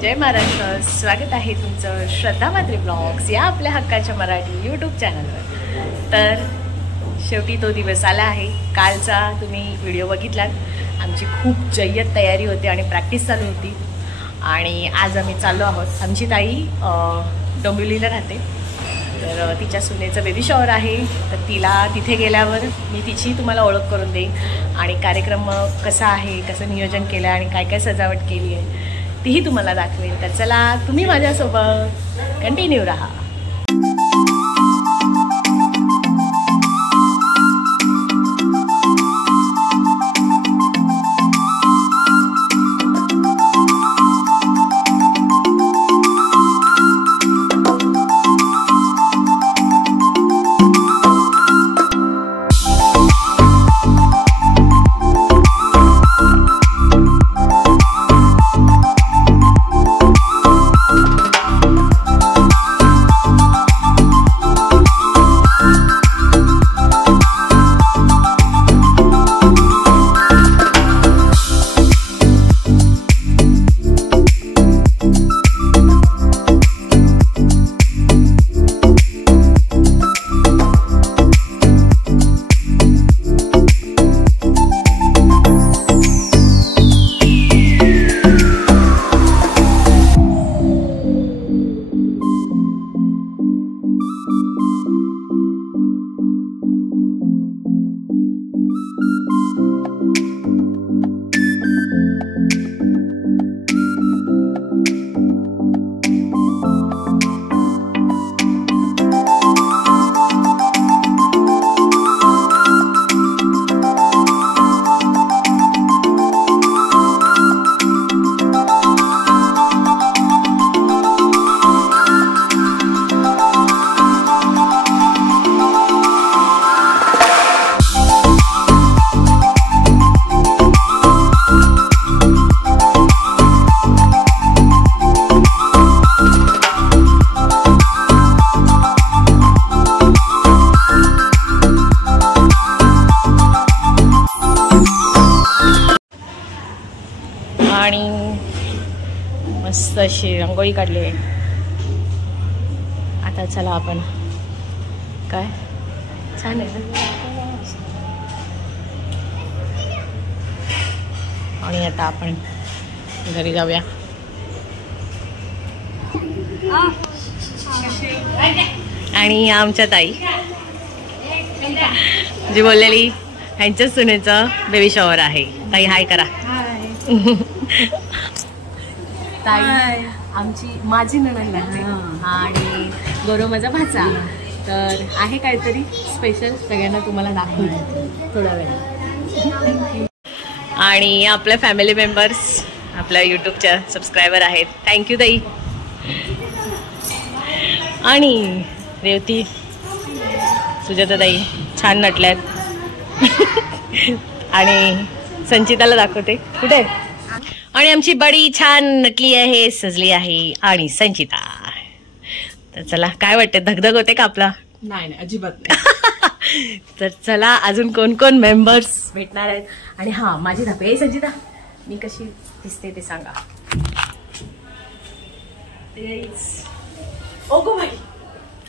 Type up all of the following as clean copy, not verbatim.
जय महाराष्ट्र. स्वागत आहे तुमचं श्रद्धा म्हात्रे ब्लॉग्स या आपल्या हक्काच्या मराठी यूट्यूब चॅनलवर. तर शेवटी तो दिवस आला आहे. कालचा तुम्ही व्हिडिओ बघितलात. आमची खूप जय्यत तयारी होती आणि प्रॅक्टिस चालू होती आणि आज आम्ही चाललो आहोत. आमची ताई डोंबिवलीला राहते, तर तिच्या सुनेचं बेबी शॉवर आहे. तर तिला तिथे गेल्यावर मी तिची तुम्हाला ओळख करून देईन आणि कार्यक्रम कसा आहे, कसं नियोजन केलं आणि काय काय सजावट केली आहे तीही तुम्हाला दाखवेन. तर चला तुम्ही माझ्यासोबत कंटिन्यू राहा. आणि मस्त अशी रांगोळी काढली आहे. आता चला आपण काय छान आहे ना. आणि आता आपण घरी जाऊया. आणि आमच्या ताई जी बोललेली ह्यांच्याच सुनेचं बेबी शॉवर आहे. ताई हाय करा. ताई आमची माझी नणंद लागते आणि गौरव माझा भाचा. तर आहे काहीतरी स्पेशल, सगळ्यांना तुम्हाला दाखवू थोडा वेळ. आणि आपल्या फॅमिली मेंबर्स आपल्या यूट्यूबच्या सबस्क्रायबर आहेत. थँक्यू ताई. आणि रेवती सुजाता ताई छान नटल्यात. आणि संचिताला दाखवते कुठे. आणि आमची बडी छान नटली आहे, सजली आहे. आणि संचिता. तर चला काय वाटते, धगधग होते का आपला? नाही अजिबात नाही. तर चला अजून कोण कोण मेंबर्स भेटणार आहेत. आणि हा माझी धापे संचिता मी कशी दिसते ते सांगा. ओगो बाई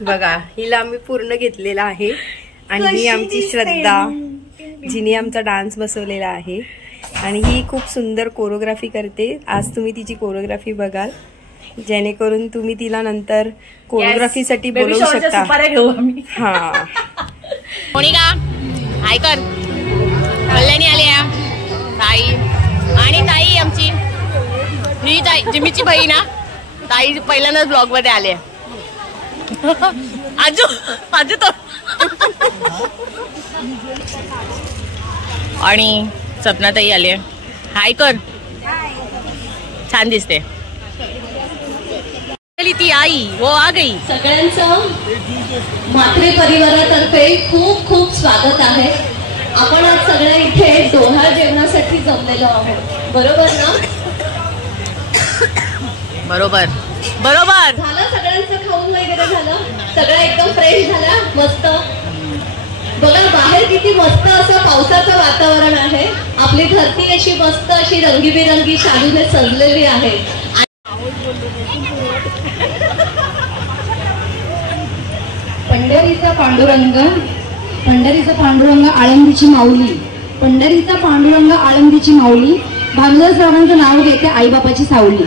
बघा, हिला आम्ही पूर्ण घेतलेला आहे आणि ही आमची श्रद्धा, जिने आमचा डान्स बसवलेला आहे. आणि ही खूप सुंदर कोरिओग्राफी करते. आज तुम्ही तिची कोरिओग्राफी बघाल, जेणेकरून तुम्ही तिला नंतर कोरिओग्राफीसाठी बोलवू शकता. हा मोनिका हाय कर. कल्याणी आली ताई. आणि ताई आमची ही ताई जिमीची बहीण ना. ताई पहिल्यांदाच ब्लॉग मध्ये आले. आजू आजू तो. आणि सपना ताई आली. हाय कर. छान दिसते. ती आई वो आ गई. सगळ्यांचं म्हात्रे परिवारातर्फे खूप खूप स्वागत आहे. आपण आज सगळे इथे डोहाळ जेवणासाठी जमलेलो आहोत, बरोबर ना? बरोबर बरोबर. झालं सगळ्यांचं खाऊन वगैरे झालं, सगळं एकदम फ्रेश झालं, मस्त. बघा बाहेर किती मस्त असं पावसाचं वातावरण आहे. आपली धरती अशी मस्त अशी रंगीबेरंगी शालूने सजलेली आहे. पंढरीचा पांडुरंग आळंदीची माऊली, पंढरीचा पांडुरंग आळंदीची माऊली, भानुदास रावांचं नाव घेते आईबापाची सावली.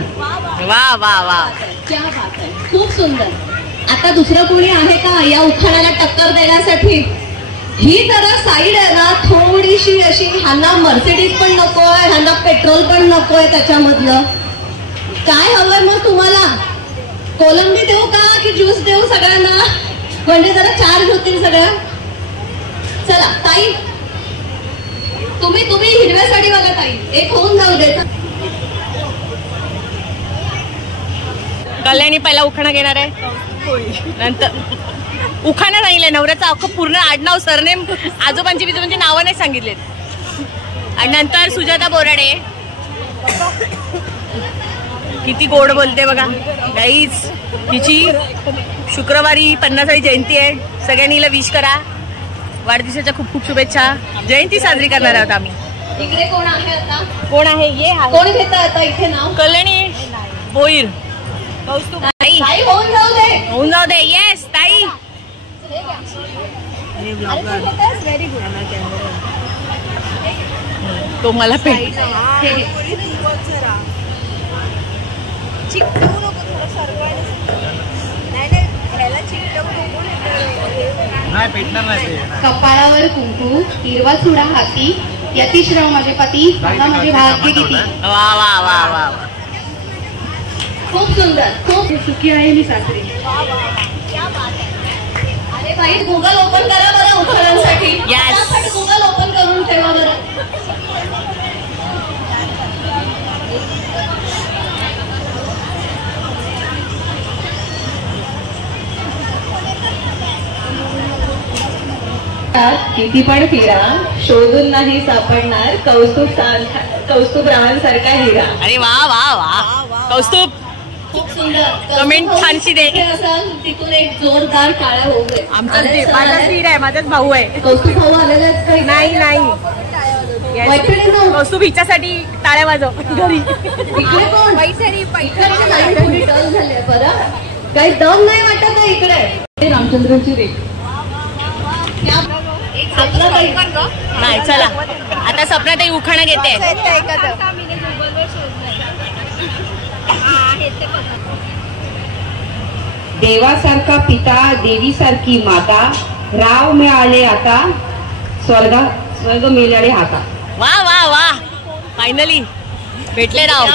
वा वा वा, क्या बात आहे, खूप सुंदर. आता दुसरं कोणी आहे का या उखाण्याला टक्कर देण्यासाठी? ही जरा साईड आहे ना थोडीशी अशी, ह्यांना मर्सिडीज पण नकोय, ह्यांना पेट्रोल पण नकोय त्याच्यामधलं. काय हवंय मग तुम्हाला? कोलंबी देऊ का की ज्यूस देऊ सगळ्यांना? म्हणजे जरा चार्ज होतील सगळ्या. चला ताई, तुम्ही हिरव्या साडी बघा ताई, एक होऊन जाऊ दे. कल्याणी पहिला उखाणा घेणार आहे, नंतर उखाणा सांगितलंय नवऱ्याचं अख्खं पूर्ण आडनाव सरनेम आजोबांची बिजोबांची नावं नाही सांगितलेत. आणि नंतर सुजाता बोराडे. किती गोड बोलते बघा गाईज. तिची शुक्रवारी 50वी जयंती आहे. सगळ्यांनी हिला विश करा. वाढदिवसाच्या खूप खूप शुभेच्छा. जयंती साजरी करणार आहोत आम्ही. इकडे कोण आहे आता? कोण आहे? ये कोण घेत आता इथे नाव? कल्याणी बोईर. ताई होऊन जाऊ दे, होऊन जाऊ दे. येस ताई. Very good. तो मला पेट कपाळावर कुंकू, हिरवा चुडा हाती, यतीश्रव माझे पती, सांगा माझे भाग्य किती. वा वा वा वा, खूप सुंदर. खूप सुखी आहे मी सासरी. अरे बाई, गुगल ओपन करा बरं उखाण्यांसाठी. गुगल ओपन करून ठेवा बरं. किती पण फिरा शोधून नाही सापडणार कौस्तुभरावांसारखा हिरा. अरे वा वा वा, कौस्तुभ. खूप सुंदर. कमेंट छानशी दे. तिथून एक जोरदार टाळ्या होऊ दे. माझाच धीर आहे, माझाच भाऊ आहे. कौस्तुभ भाऊ आलेले आहेत काही? नाही. कौस्तुभ हिच्यासाठी टाळ्या वाजव घरी. इकडे कोण? टर्न झाले बरं. काही दम नाही वाटत आहे इकडे. रामचंद्रांची रेख. नाही चला आता सपनाताई उखाणा घेते. देवासारखा पिता, देवीसारखी माता, राव मिळाले आता, स्वर्ग मिळाले हाता. वा वा वा, फायनली भेटले राव.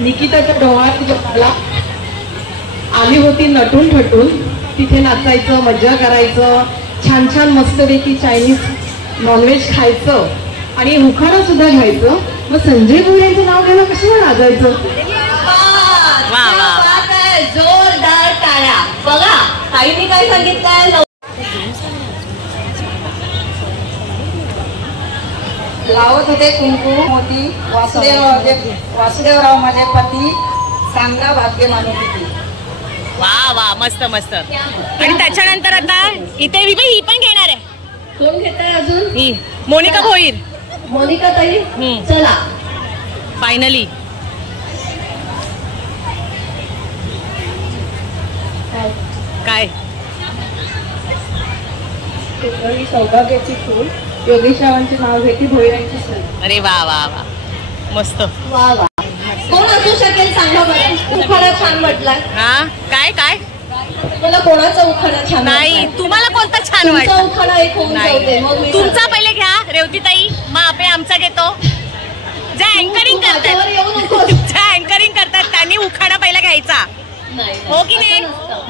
निकिताच्या डोळ्यात जगाला आली होती नटून ठटून. तिथे नाचायचं, मज्जा करायचं, छान छान मस्तपैकी चायनीज नॉनव्हेज खायचं आणि उखाणा सुद्धा घ्यायचं. मग संजय भोईर यांचं नाव घ्यायला कशाला लाजायचं? जोरदार टाळ्या. बघा ताईंनी काय सांगितलंय. लावत होते कुंकू मोती, वासुदेवराव माझे पती, सांगा भाग्य मानू किती. वा वा, मस्त मस्त. आणि त्याच्यानंतर आता इथे ही पण घेणार आहे. कोण घेत आहे अजून? ही मोनिका भोईर. मोनिका ताई चला फायनली. काय सौभाग्याची फूल, योगेशरावांचे नाव घेते भोईरांची सून. अरे वा वा वा, मस्त. वा वा. कोण असू शकेल सांगा बरं. उखाणा छान वाटलाय. हा काय काय मला कोणाचा उखाणा छान नाही, तुम्हाला कोणता छान वाटला? उखाणा एक होऊन जाऊ दे. मग मी तुमचा पहिले घ्या रेवतीताई, मग आपण आमचा घेतो. ज्या अँकरिंग करतात त्यांनी उखाणा पहिला घ्यायचा, हो की नाही?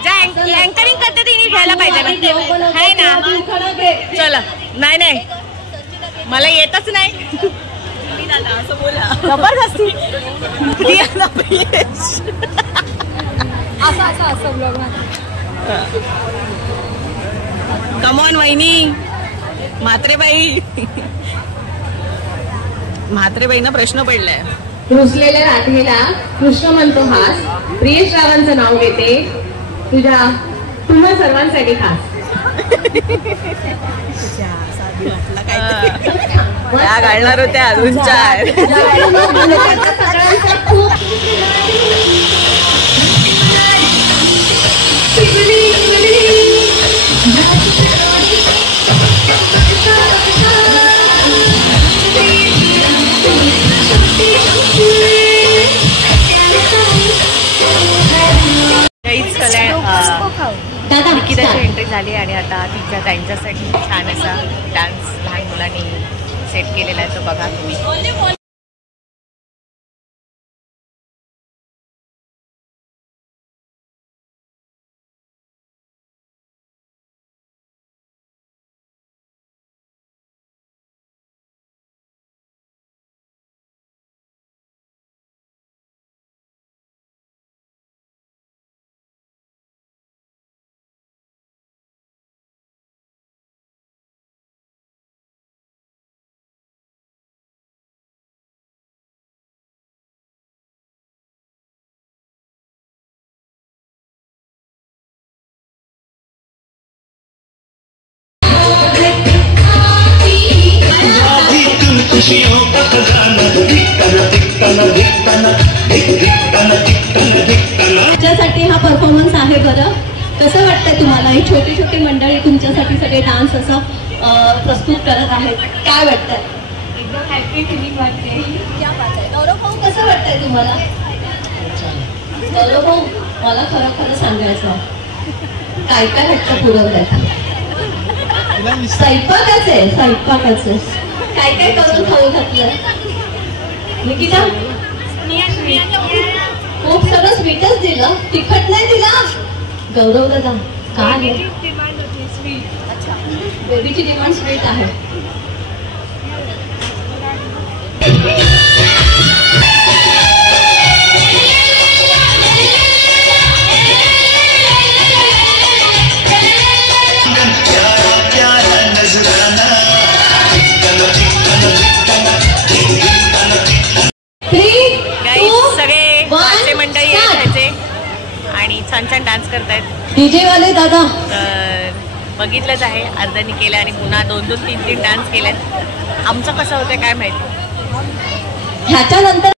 ज्या अँकरिंग करते तिने घ्यायला पाहिजे आहे ना. चला. नाही मला येतच नाही. जबरदस्ती. कमॉन वहिनी. म्हात्रेबाईंना प्रश्न पडलाय. रुसलेल्या राठीला कृष्ण म्हणतो हास, प्रिय श्रावांचं नाव घेते तुम्हा सर्वांसाठी खास. त्या घालणार होत्या अजून चार. दादा निकिताची start. एंट्री झाली आणि आता त्यांच्यासाठी छान असा डान्स लहान मुलांनी सेट केलेला आहे तो बघा तुम्ही. तुमच्यासाठी हा परफॉर्मन्स आहे बरं. कसं वाटतंय तुम्हाला? ही छोटी छोटी मंडळी तुमच्यासाठी सगळे डान्स असं प्रस्तुत करत आहेत, काय वाटतंय? एकदम हॅपी फिलिंग वाटते. गौरव भाऊ कसं वाटतंय तुम्हाला? गौरव भाऊ मला खरं खरं सांगायचं काय काय हट्ट पुरवलंय. स्वयंपाकाच आहे, स्वयंपाकाचं काय काय करून खाऊ घातलं. निकिता खूप सगळं स्वीटच दिलं, तिखट नाही दिला. गौरव दादा काय बेबीची डिमांड स्वीट आहे. सगळे नाचे मंडळी आहेत आणि छान छान डान्स करतायत. डीजे वाले दादा तर बघितलंच आहे, अर्ध्यानी केलं आणि पुन्हा 2-2, 3-3 डान्स केलेत. आमचं कसं होतं काय माहिती. ह्याच्यानंतर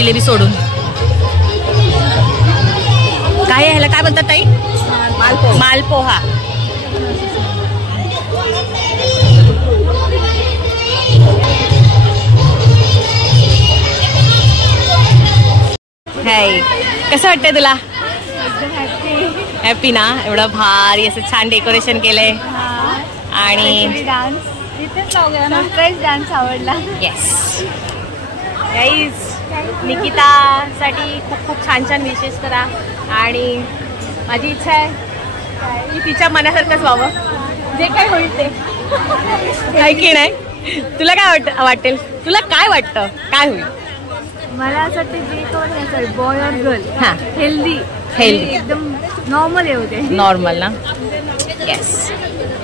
जिलेबी सोडून. काय ह्याला काय म्हणतात ताई? मालपोहा. हाय, कसं वाटतंय तुला? हॅपी ना? एवढं भारी असं छान डेकोरेशन केलंय आणि डान्स इथेच सरप्राईज डान्स आवडला. येस गाईज, निकितासाठी खूप खूप छान छान विशेष करा आणि माझी इच्छा आहे की तिच्या मनासारखंच व्हावं, जे काय होईल ते. काय की नाही? तुला काय वाटेल? तुला काय वाटतं काय होईल? मला असं वाटतं जे कोण असेल बॉय और गर्ल हां, हेल्दी एकदम नॉर्मल येऊ दे. नॉर्मल ना? Yes,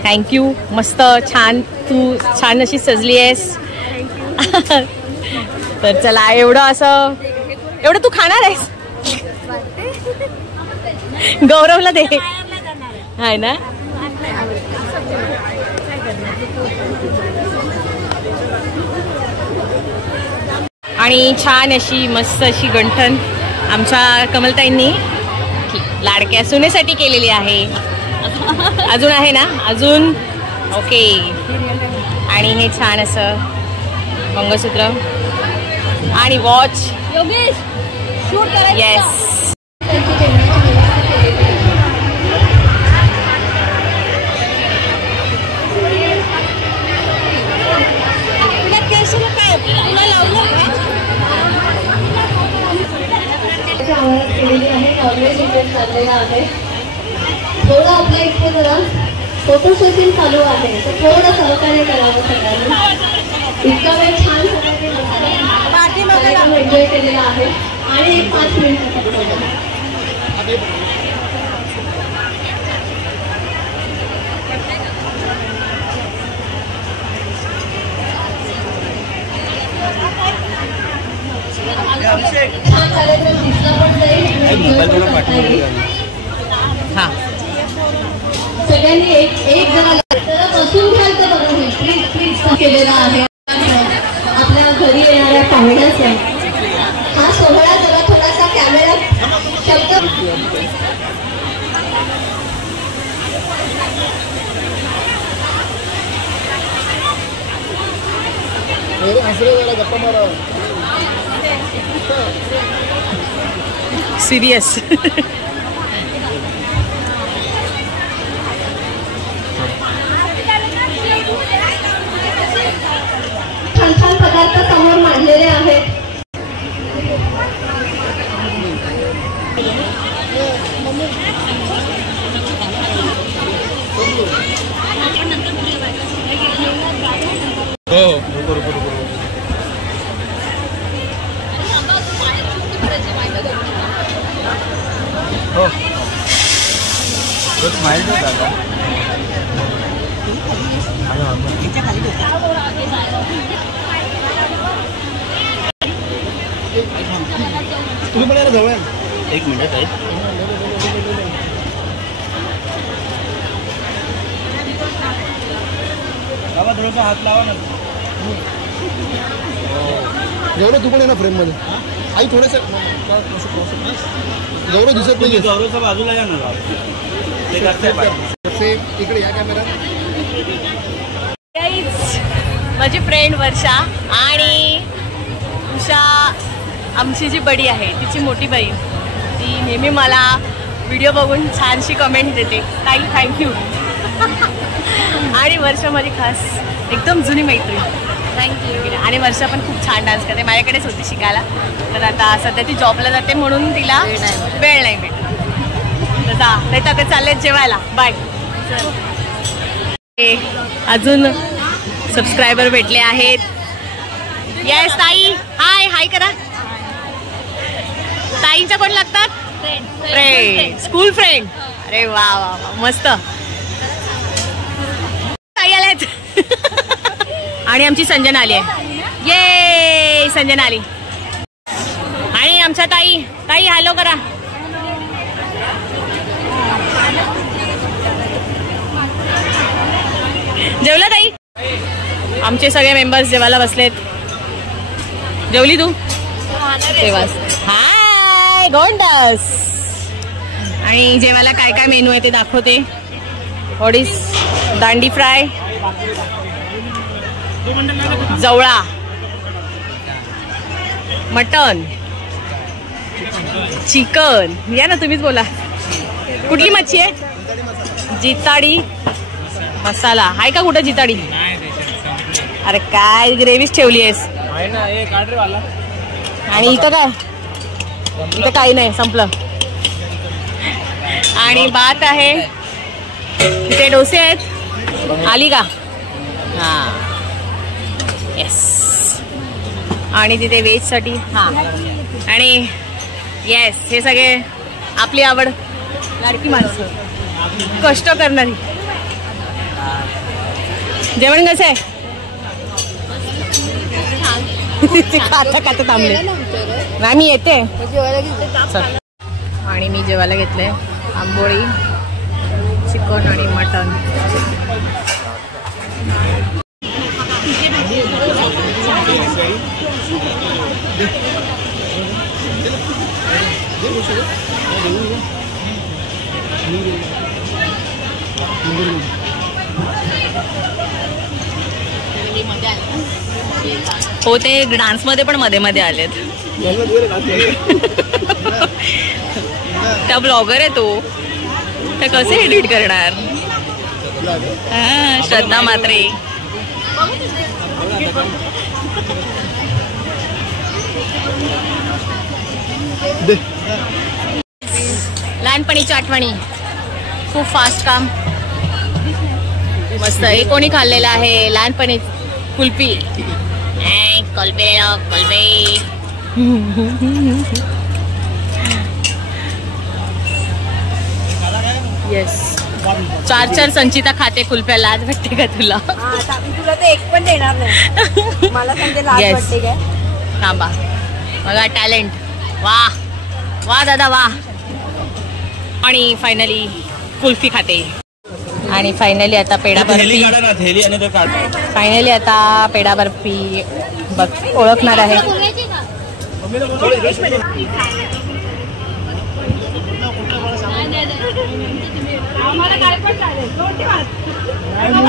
thank you. मस्त छान, तू छान अशी सजली आहेस. तर चला, एवढं तू खाणार आहेस? गौरवला दे, आहे ना? आणि छान अशी मस्त अशी गंठण आमच्या कमलताईंनी लाडक्या सुनेसाठी केलेली आहे. अजून आहे ना? अजून ओके. आणि हे छान असं मंगळसूत्र आणि वॉच. येस, केलेली आहे. नॉनव्हेज इव्हेंट चाललेला आहे. थोडं आपल्या इथे जरा फोटो शूटिंग चालू आहे, तर थोडं सहकार्य करावं सगळ्यांनी. इतका वेळ छान सगळ्यांनी एन्जॉय केलेला आहे. आणि एक 5 मिनिट छान कार्यक्रम दिसला पण जाईल. हां, सगळ्यांनी एक जरा बसून घ्याल तर बरं होईल. प्लीज प्लीज केलेला आहे. आपल्या घरी येणाऱ्या पाहुण्याचा हा सोहळा जरा थोडासा कॅमेरा शब्द सिरियस. छान छान पदार्थ समोर मांडलेले आहेत. तुम्ही पण जवळ एक मिनिट आहे. बाबा थोडासा हात लावा ना. गौरव तू पण आहे ना फ्रेम मध्ये. आई थोडंसं गौरव दिसत नाही. गौरवच्या बाजूला या ना. इकडे या कॅमेरा. माझी फ्रेंड वर्षा आणि उषा, आमची जी बडी आहे तिची मोठी बहीण, ती नेहमी मला व्हिडिओ बघून छानशी कमेंट देते, ताई थँक्यू. आणि वर्षा माझी खास एकदम जुनी मैत्रीण. थँक्यू. आणि वर्षा पण खूप छान डान्स करते. माझ्याकडेच होती शिकायला, तर आता सध्या ती जॉबला जाते म्हणून तिला वेळ नाही भेटत. तर नाही तर आता चालले जेवायला. बाय. अजून सबस्क्रायबर भेटले आहेत. येस ताई, हाय हाय करा. ताईंच्या कोण लागतात? Friend, school friend. अरे वा वा वा, मस्त. ताई आल्यात. आणि आमची संजना आली आहे. ये संजना आली. आणि आमच्या ताई, ताई हॅलो करा. जेवला ताई? आमचे सगळे मेंबर्स जेवायला बसलेत. जेवली तू? तेव्हाच. हाय गोंडस. आणि जेवायला काय काय मेनू आहे ते दाखवते. ओडीस दांडी फ्राय, जवळा, मटन, चिकन. या ना तुम्हीच बोला. कुठली मच्छी आहे? जिताडी मसाला आहे का? कुठं जिताडी? अरे काय ग्रेव्हीच ठेवली आहेस. आणि इथं काय? इथं काही नाही, संपलं. आणि भात आहे. तिथे डोसे आहेत. आली का? हा येस. आणि तिथे व्हेज साठी. हा आणि येस, हे सगळे आपली आवड, लाडकी माणसं, कष्ट करणारी. जेवण कसं आहे? खाता खाता थांबले. नाही मी येते. आणि मी जेवायला घेतलंय आंबोळी, चिकन आणि मटन. हो, ते डान्स मध्ये पण मध्ये मध्ये आलेत. त्या ब्लॉगर आहे तो, तर कसे एडिट करणार? श्रद्धा म्हात्रे. लहानपणीची आठवणी. खूप फास्ट काम, मस्त. हे कोणी खाल्लेलं आहे लहानपणी? कुल्फी. कुल्फी कुल्फी. येस. 4 संचिता खाते कुल्फ्या. लाज वाटते का तुला? तुला तर एक पण देणार नाही. मला सांगते लाज वाटते काय? थांबा बघा, टॅलेंट. वा वा दादा वा. आणि फायनली कुल्फी खाते. आणि फायनली आता पेढा बर्फी. फायनली आता पेढा बर्फी बघ ओळखणार आहे.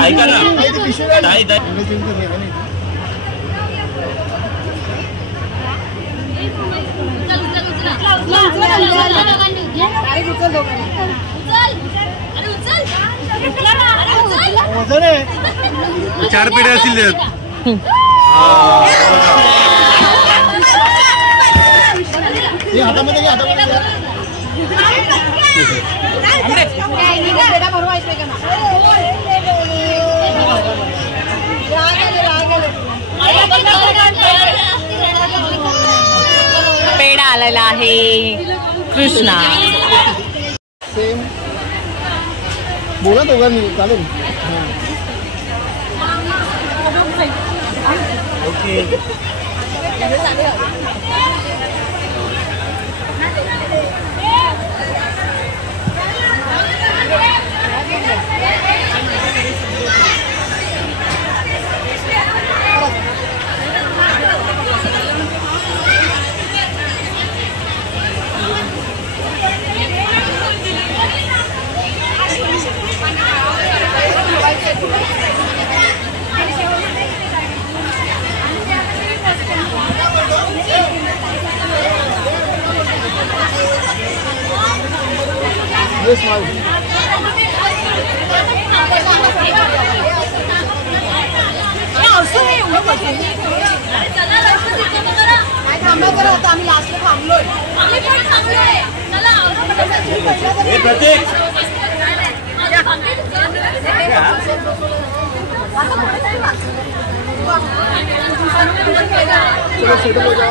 ऐका ना, चार पिढ्या असतील. पेढा आलेला आहे कृष्णा. सेम बोला दोघांनी चालेल. Okay.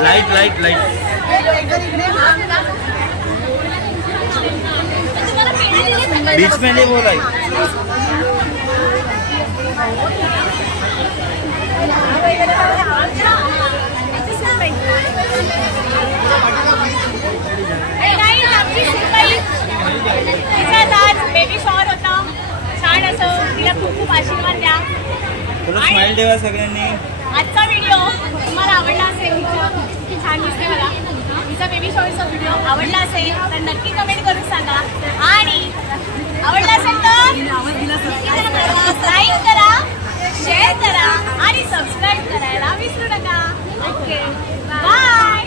Light light light. Beach में नहीं बोला. बेबी शॉवर होता छान असं. तिला खूप खूप आशीर्वाद द्या. स्माइल ठेवा सगळ्यांनी. आजचा व्हिडिओ तुम्हाला आवडला असेल, छान दिसते मला, तिचा बेबी शॉवरचा व्हिडिओ आवडला असेल तर नक्की कमेंट करून सांगा. आणि आवडला असेल तर लाईक करा, शेअर करा आणि सबस्क्राईब करायला विसरू नका. Okay bye.